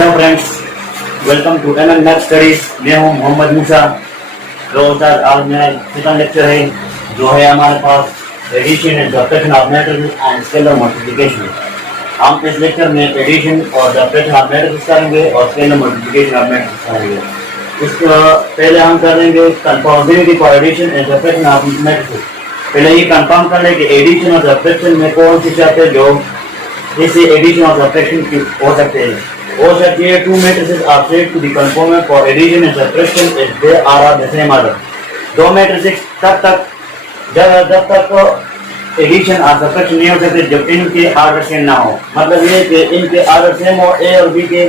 Hello friends, welcome to MN math studies. मैं हूं मोहम्मद मूसा। दोस्तों, आज मेरा सेकंड लेक्चर है जो है हमारे पास addition and subtraction of matrices and scalar multiplication. हम इस लेक्चर में एडिशन और सब्ट्रैक्शन ऑफ मैट्रिसेस करेंगे और स्केलर मल्टीप्लिकेशन ऑफ मैट्रिसेस करेंगे। इसका पहले हम करेंगे compounding for addition and subtraction of matrices. पहले ये कंफर्म कर ले कि एडिशन और सब्ट्रैक्शन में कौन सी शर्त है जो इससे एडिशन और सब्ट्रैक्शन हो सकते हैं। Or that here two matrices are said to be conformal for addition and subtraction if they are of the same order. दो मैट्रिसेस जब तक एडिशन और सब्ट्रैक्शन नहीं हो सकते जब इनके आर्डर सेम ना हो। मतलब ये कि इनके आर्डर सेम हो, ए और बी के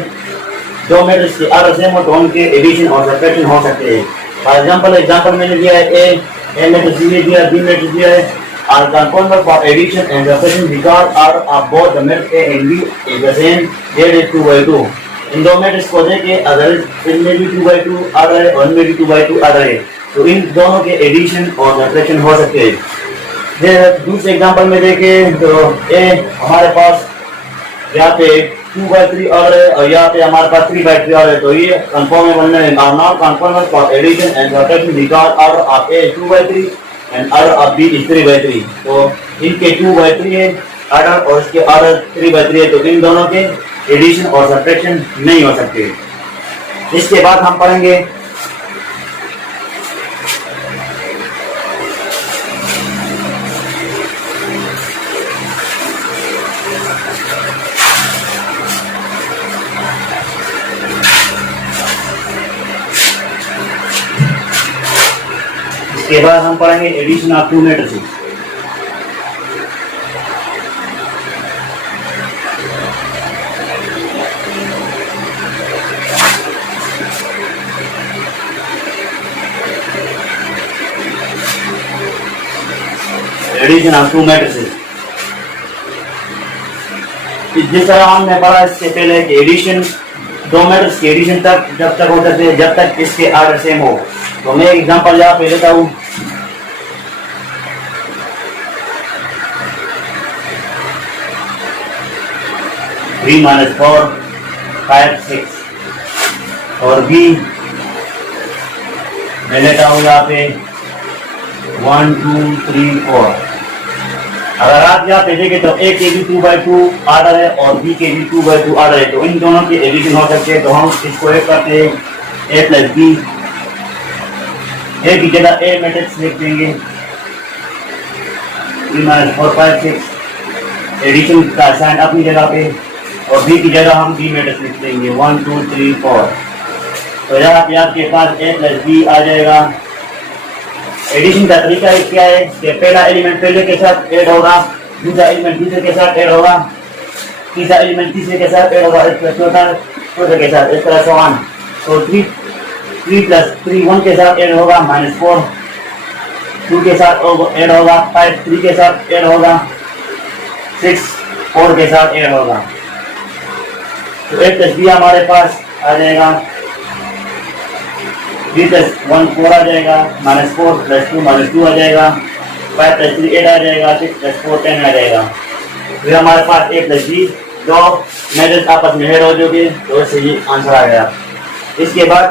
दो मैट्रिक्स के आर्डर सेम हो तो उनके एडिशन और सब्ट्रैक्शन हो सकते हैं। फॉर एग्जांपल मैंने दिया है ए मैट्रिक्स ये दिया, बी मैट्रिक्स दिया है are conformal for addition and subtraction because order of both the matrix A and B is the same, that is 2/2। इन दो मैट्रिक्स को देखे अगर इनमें भी 2/2 ऑर्डर है और इनमें भी 2/2 ऑर्डर है तो इन दोनों के एडिशन और सब्ट्रैक्शन हो सकते हैं। जैसे दूसरे एग्जांपल में देखें तो ए हमारे पास यहाँ पे 2/3 ऑर्डर है और यहाँ पे हमारे पास 3/3 ऑर्डर है तो ये कंफर्मेबल नहीं है। Not conformable for addition and subtraction because order of A 2/3 and order of B is 3/3। तो इनके 2/3 है ऑर्डर और इसके ऑर्डर 3/3 है तो इन दोनों के एडिशन और सब्ट्रैक्शन नहीं हो सकते। इसके बाद हम पढ़ेंगे addition of two matrices. Addition of two matrices जिस तरह हमने पढ़ा इससे पहले कि एडिशन दो मैट्रिक्स की एडिशन तक जब तक हो सकते हैं जब तक इसके ऑर्डर सेम हो। तो मैं एग्जांपल यहाँ पे लेता हूँ। थ्री माइनस 4 5 6 और बी मैं लेता हूँ यहाँ पे 1 2 3 4। अगर आप यहाँ पे देखें तो ए के भी 2/2 ऑर्डर है और बी के भी 2/2 ऑर्डर है तो इन दोनों के एडिशन हो सकते हैं। तो हम इसको एक करते हैं ए प्लस बी, ए की जगह ए मैट्रिक्स लिख देंगे 3 - 4 5 6 एडिशन का साइन अपनी जगह पे और बी की जगह हम बी मैट्रिक्स लिख देंगे 1 2 3 4। तो यहाँ पे आपके पास ए प्लस बी आ जाएगा। एडिशन का तरीका क्या है कि पहला एलिमेंट पहले के साथ ऐड होगा, दूसरा एलिमेंट दूसरे के साथ ऐड होगा, तीसरा एलिमेंट तीसरे के साथ ऐड होगा, चौथे के साथ, इस तरह से 1। तो 3 + 3 1 के साथ ऐड होगा, -4 2 के साथ ऐड होगा, 5 3 के साथ ऐड होगा, 6 4 के साथ ऐड होगा। तो ए प्लस बी हमारे पास आ जाएगा 3 + 1 4 आ जाएगा, -4 + 2 -2 आ जाएगा, 5 + 3 8 आ जाएगा, 6 + 4 10 आ जाएगा। फिर हमारे पास ए प्लस बी दो मैट्रिक्स आपस में ऐड हो जाएंगे तो इससे ये आंसर आ गया। इसके बाद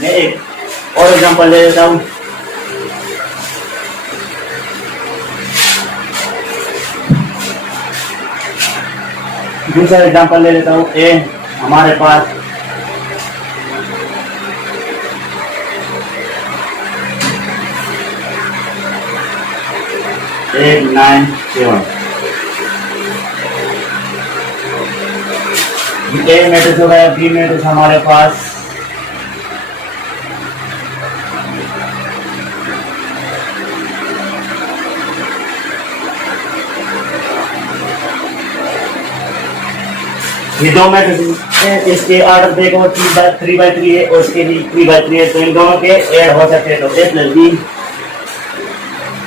मैं एक और एग्जांपल ले लेता हूँ। दूसरा एग्जांपल ले लेता हूँ। ए हमारे पास 8 9 7 ए मैट्रिक्स हो गया, बी मैट्रिक्स हमारे पास 2 मैट्रिक्स इसके ऑर्डर देखो 3/3 है और इसके भी 3/3 है तो इन दोनों के ऐड हो सकते हैं। तो ए प्लस बी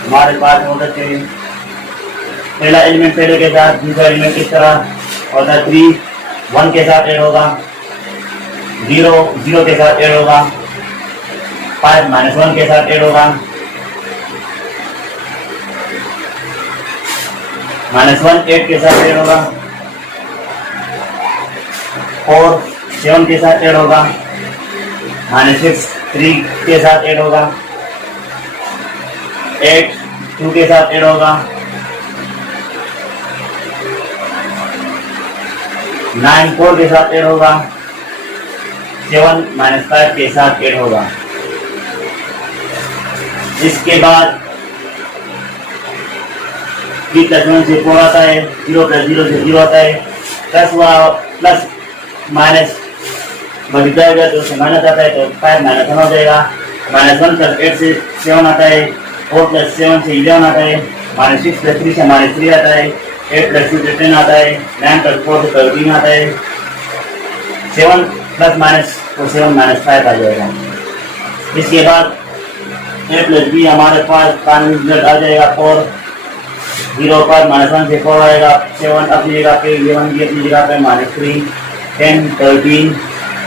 हमारे पास हो सकते हैं पहला एलिमेंट पहले के साथ, दूसरा एलिमेंट किस तरह होता है 3 1 के साथ ऐड होगा, 0 0 के साथ ऐड होगा, 5 -1 के साथ ऐड होगा, -1 8 के साथ ऐड होगा, 4 7 के साथ ऐड होगा, -6 3 के साथ ऐड होगा, 8 2 के साथ ऐड होगा, 9 4 के साथ ऐड होगा, 7 -5 के साथ ऐड होगा। इसके बाद b + 1 से 4 आता है, 0 + 0 से 0 आता है, प्लस माइनस मल्टीप्लाई हो गया तो उससे माइनस आता है, तो 5 -1 हो जाएगा। -1 + 8 से 7 आता है, 4 + 7 से 11 आता है, -6 + 3 से -3 आता है, 8 + 2 से 10 आता है, 9 + 4 से 13 आता है, 7 प्लस माइनस तो 7 - 5 आ जाएगा। इसके बाद a + b हमारे पास रिजल्ट आ जाएगा 4, 0 पर -1 से 4 आएगा, 7 अपनी जगह पे, 11 भी अपनी जगह पे, -3 10 13,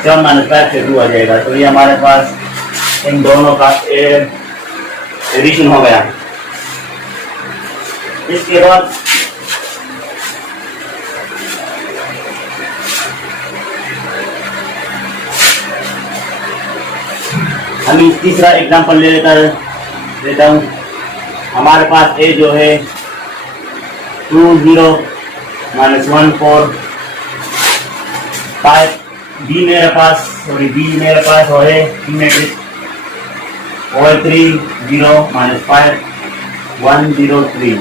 7 - 5 से 2 आ जाएगा। तो ये हमारे पास इन दोनों का एडिशन हो गया। इसके बाद हम तीसरा एग्जांपल लेता हूँ। हमारे पास a जो है 2 0 -1 4 5, b मेरे पास और है b मैट्रिक्स और 3 0 -5 1 0 3।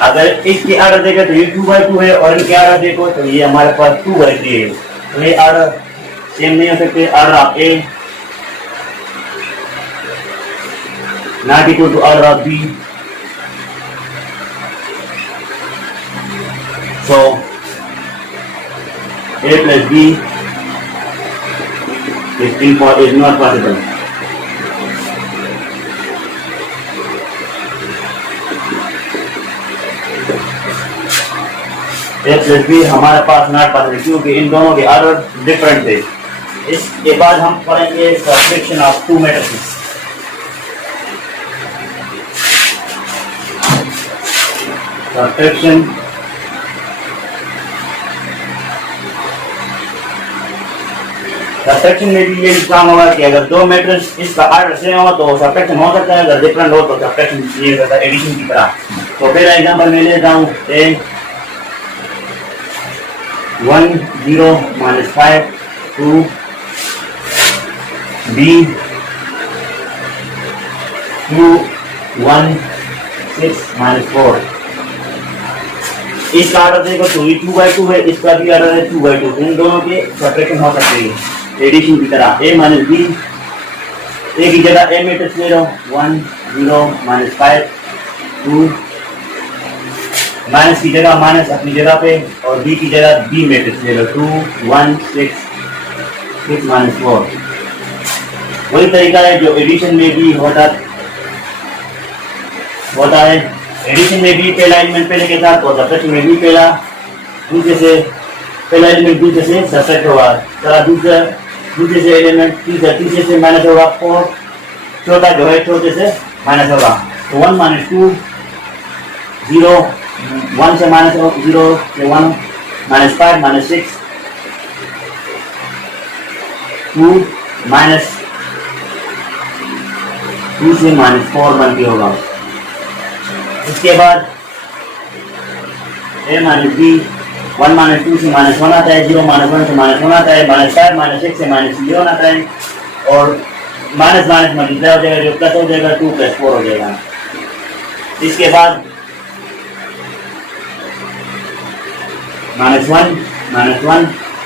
अगर इसकी ऑर्डर देखो तो ये 2/2 है और इनके ऑर्डर देखो तो ये हमारे पास 2/3 है। तो ये ऑर्डर सेम नहीं हो सकते। Order of A not equal to order of b, so a + b is not possible. a + b हमारे पास नॉट पॉसिबल क्योंकि इन दोनों के ऑर्डर डिफरेंट थे। इसके बाद हम पढ़ेंगे सब्ट्रैक्शन ऑफ 2 मैट्रिसेस। सब्ट्रैक्शन में भी ये काम होगा कि अगर 2 मैट्रिक्स इसका ऑर्डर सेम हो तो सब्ट्रैक्शन हो सकता है, अगर डिफरेंट हो तो सब्ट्रैक्शन ये करता है एडिशन की तरह। तो पहला एग्जांपल मैं लेता हूँ a 1 0 -5 2 b 2 1 6 -4। इसका ऑर्डर देखो तो ये 2/2 है, इसका भी ऑर्डर है 2/2। इन दोनों के सब्ट्रैक्शन हो सकती है एडिशन की तरह। a - b, a की जगह a मैट्रिक्स ले लो 1 0 -5 2, माइनस की जगह माइनस अपनी जगह पे और b की जगह b मैट्रिक्स ले लो 2 1 6 6 -4। वही तरीका है जो एडिशन में भी होता है। एडिशन में भी पहला एलिमेंट पहले के साथ और सब्ट्रैक्शन में भी पहला एलिमेंट दूसरे से सब्ट्रैक्ट होगा, दूसरे से एलिमेंट तीसरे से माइनस होगा, 4 छोटा जो है छोटे से माइनस होगा। तो 1 - 2 0 1 से माइनस 0 से 1 -5 -6 2 -2 से -4 बन के होगा। इसके बाद a - b 1 - 2 से -1 आता है, 0 - 1 से -1 आता है, -5 -6 से -0 आता है और माइनस मल्टीप्लाई हो जाएगा, जो प्लस हो जाएगा 2 + 4 हो जाएगा। इसके बाद -1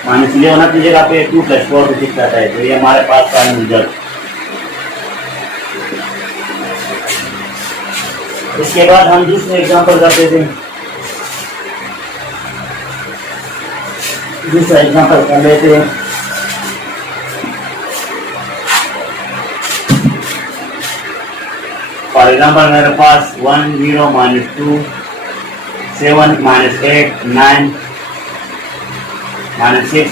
-11 अपनी जगह पे 2 + 4 से 6 आता है। तो ये हमारे पास फाइनल रिजल्ट। इसके बाद हम दूसरे एग्जांपल करते थे। दूसरा एग्जांपल कर लेते हैं। फॉर एग्जांपल मेरे पास 1 0 -2 7 -8 9 -6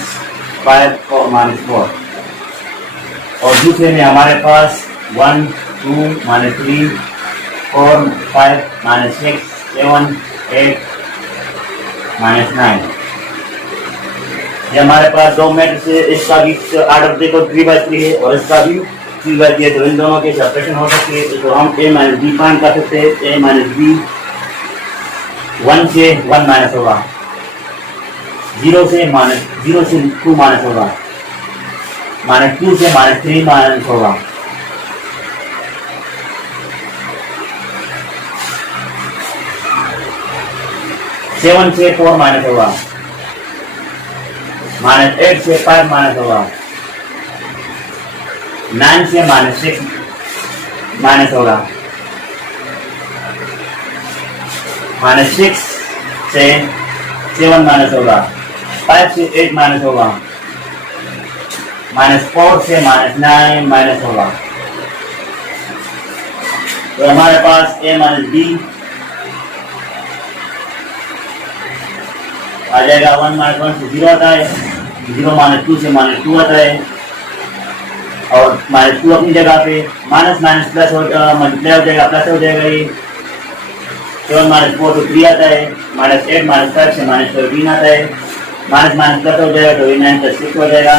5 और -4 और दूसरे में हमारे पास 1 2 -3 4 5 -6 7 8 -9। ये हमारे पास दो मैट्रिक्स है, इसका भी आर्डर देखो 3/3 है और इसका भी 3/3 है, तो इन दोनों की सब्ट्रैक्शन हो सकती है। तो हम a माइनस बी फाइंड कर सकते हैं। a माइनस बी 1 से 1 माइनस होगा, 0 से 2 माइनस होगा, -2 से -3 माइनस होगा, 7 से 4 माइनस होगा, -8 से 5 माइनस होगा, 9 से -6 माइनस होगा, -6 से 7 माइनस होगा, 5 से 8 माइनस होगा, -4 से -9 माइनस होगा। तो हमारे पास a माइनस बी आ जाएगा 1 माइनस 1 से 0 आता है, 0 -2 से -2 आता है और -2 अपनी जगह पे, माइनस माइनस प्लस मल्टीप्लाई हो जाएगा, प्लस हो जाएगा। ये 7 - 4 तो 3 आता है, -8 -5 से -13 आता है, माइनस माइनस प्लस हो जाएगा तो 9 + 6 हो जाएगा,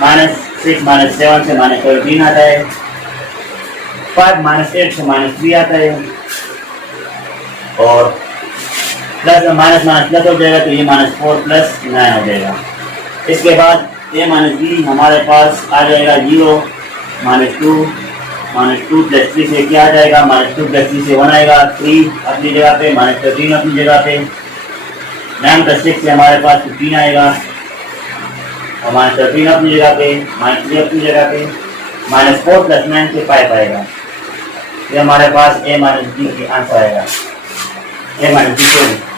-6 -7 से -13 आता है, 5 -8 से -3 आता है और प्लस माइनस माइनस प्लस हो जाएगा तो ये -4 + 9 हो जाएगा। इसके बाद a माइनस बी हमारे पास आ जाएगा 0 -2 -2 + 3 से क्या आ जाएगा, -2 + 3 से 1 आएगा, 3 अपनी जगह पे, -13 अपनी जगह पे, 9 + 6 से हमारे पास 15 आएगा और -13 अपनी जगह पे, -3 अपनी जगह पे, -4 + 9 से 5 आएगा। ये हमारे पास a माइनस बी की आंसर आएगा। a माइनस बी को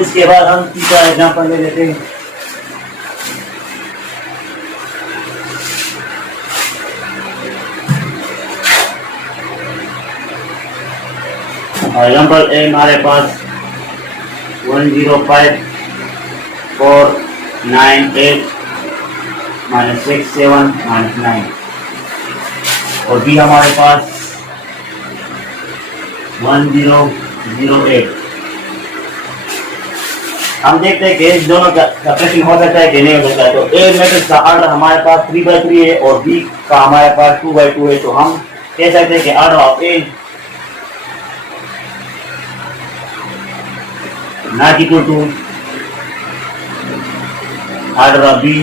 इसके बाद हम तीसरा एग्जाम्पल ले लेते हैं। एग्जाम्पल ए हमारे पास 105 4 9 8 -6 7 -9 और बी हमारे पास 1008। हम देखते हैं कि इस दोनों का सब्ट्रैक्शन हो सकता है कि नहीं हो सकता है। तो ए मैट्रिक्स का ऑर्डर हमारे पास 3/3 है और बी का हमारे पास 2/2 है, तो हम कह सकते हैं कि order of A not equal to order of B.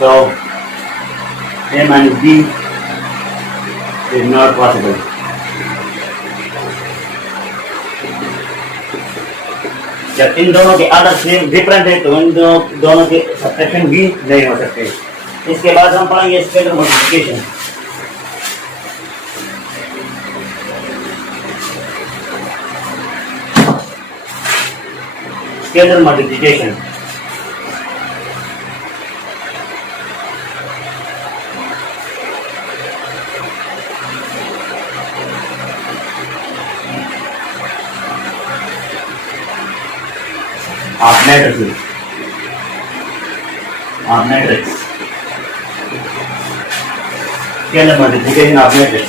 तो a minus b is not possible। जब इन दोनों के ऑर्डर सेम डिफरेंट है तो इन दोनों के सब्ट्रैक्शन भी नहीं हो सकते। इसके बाद हम पढ़ेंगे scalar multiplication. Scalar multiplication of matrices, of matrix, scalar multiplication of matrix।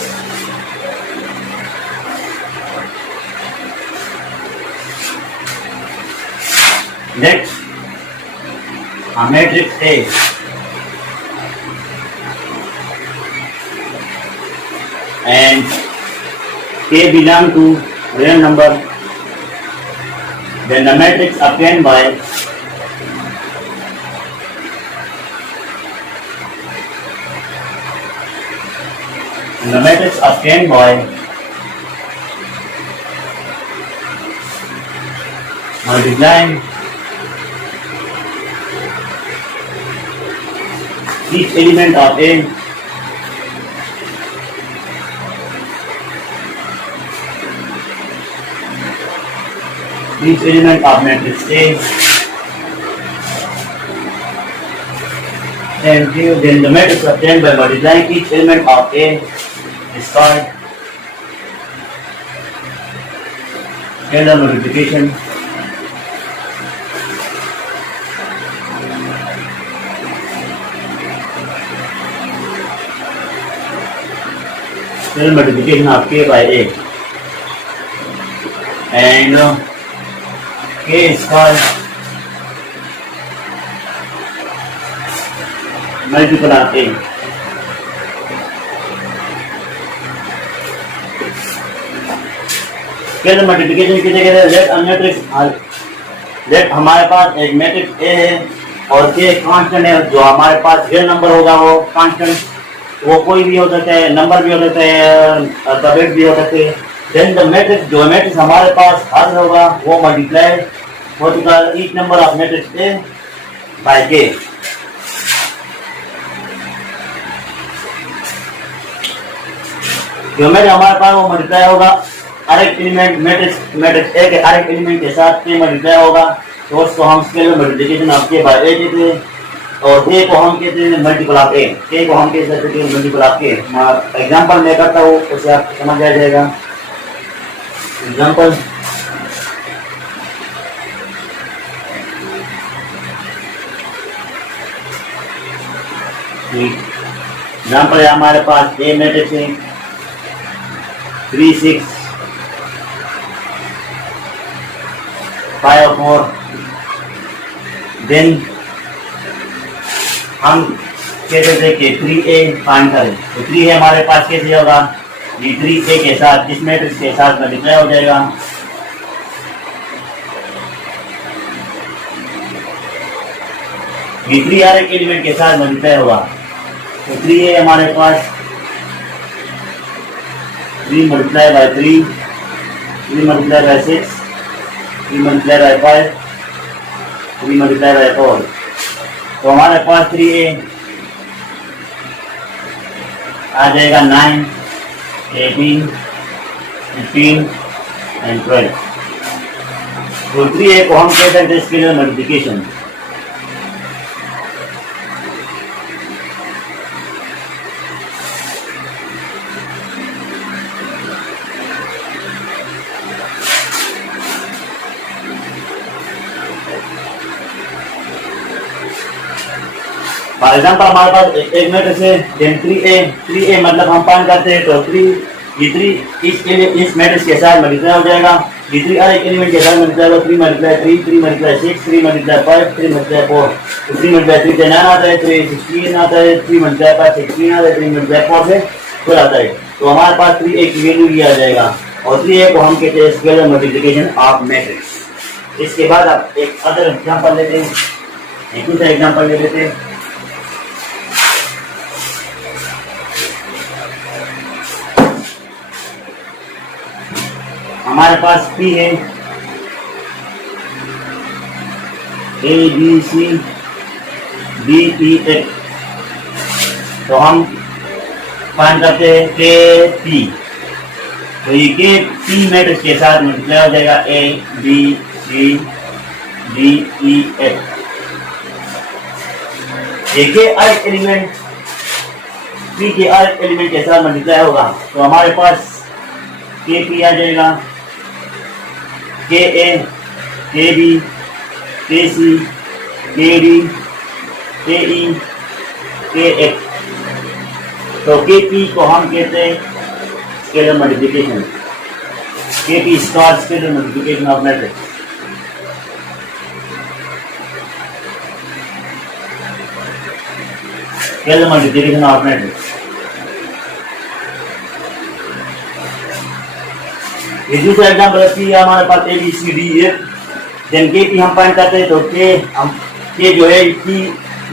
Next, a matrix A and A belong to real number, then the matrix obtained by multiplying each element of A each element of matrix A and then the matrix obtained by multiplying each element of A is called scalar multiplication। Scalar multiplication of k by a and k square multiple of a. Scalar multiplication की जगह late हमारे पास एक matrix A है और के constant है, जो हमारे पास रियल नंबर होगा वो कांस्टेंट, वो कोई भी हो सकता है, नंबर भी हो सकता है, अल्फाबेट भी हो सकते हैं। देन द मैट्रिक्स, जो मैट्रिक्स हमारे पास हासिल होगा वो मल्टीप्लाई होगा each number of matrix A by K. जो मैट्रिक्स हमारे पास वो मल्टीप्लाई होगा हर एक एलिमेंट मैट्रिक्स ए के हर एक एलिमेंट के साथ के मल्टीप्लाई होगा, तो उसको हम स्केलर मल्टीप्लिकेशन ऑफ के बाय ए कहते हैं। और ए को हम कहते हैं मल्टीपल ऑफ ए, के को हम कह सकते हैं मल्टीपल ऑफ के। एग्जांपल मैं करता हूँ उससे आपको समझ आ जाएगा। एग्जांपल है हमारे पास ए मैट्रिक्स है 3 6 5 और 4। देन हम कहते थे कि 3a फाइंड करें, तो 3 है हमारे पास कैसे होगा, ये 3a के साथ इस मैट्रिक्स के साथ मल्टीप्लाई हो जाएगा। ये 3 हर एक एलिमेंट के साथ मल्टीप्लाई होगा, तो 3a हमारे पास 3 multiply by 3, 3 multiply by 6, 3 multiply by 5, 3 multiply by 4, तो हमारे पास 3a आ जाएगा 9, 18, 15 एंड 12। तो 3a को हम कह सकते हैं स्केलर मल्टीप्लिकेशन। फॉर एग्जाम्पल हमारे पास एक मैट्रिक्स है देन 3a मतलब हम फाइंड करते हैं, तो 3 इस मैट्रिक्स के साथ मल्टीप्लाई हो जाएगा। ये 3 हर एक एलिमेंट के साथ मल्टीप्लाई होगा, 3 मल्टीप्लाई 3, 3 मल्टीप्लाई 6, 3 मल्टीप्लाई 5, 3 मल्टीप्लाई 4, तो 3 मल्टीप्लाई 3 से 9 आता है, 3 16 आता है, 3 मल्टीप्लाई 5 16 आता है, 3 मल्टीप्लाई 4 से 12 आता है। तो हमारे पास 3a की वैल्यू भी आ जाएगा, और 3a को हम कहते हैं स्केलर मल्टीप्लिकेशन ऑफ मैट्रिक्स। इसके बाद आप एक अदर एग्जांपल लेते हैं, एक दूसरा एग्जांपल ले लेते हैं। हमारे पास P है A B C D E F, तो हम फाइंड करते हैं के P, तो ये के P मैट्रिक्स के साथ मल्टीप्लाई हो जाएगा A B C D E F। ये के हर एक एलिमेंट P के हर एक एलिमेंट के साथ मल्टीप्लाई होगा, तो हमारे पास के P आ जाएगा के ए, के बी, के सी, के डी, के ई, के एफ। तो के पी को हम कहते हैं scalar multiplication, k P square scalar multiplication of matrix. Scalar multiplication of matrix. ये दूसरा एग्जाम्पल है हमारे पास A B C D F, then k P हम फाइंड करते हैं, तो के जो है पी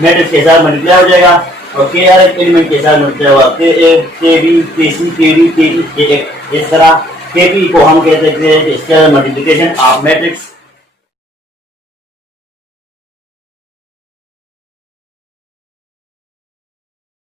मैट्रिक्स के साथ मल्टीप्लाई हो जाएगा, और के हर एक एलिमेंट के साथ मल्टीप्लाई होगा, के ए, के बी, के सी, के डी, के ई, के एफ। इस तरह के पी को हम कहते हैं स्केलर मल्टीप्लिकेशन ऑफ मैट्रिक्स।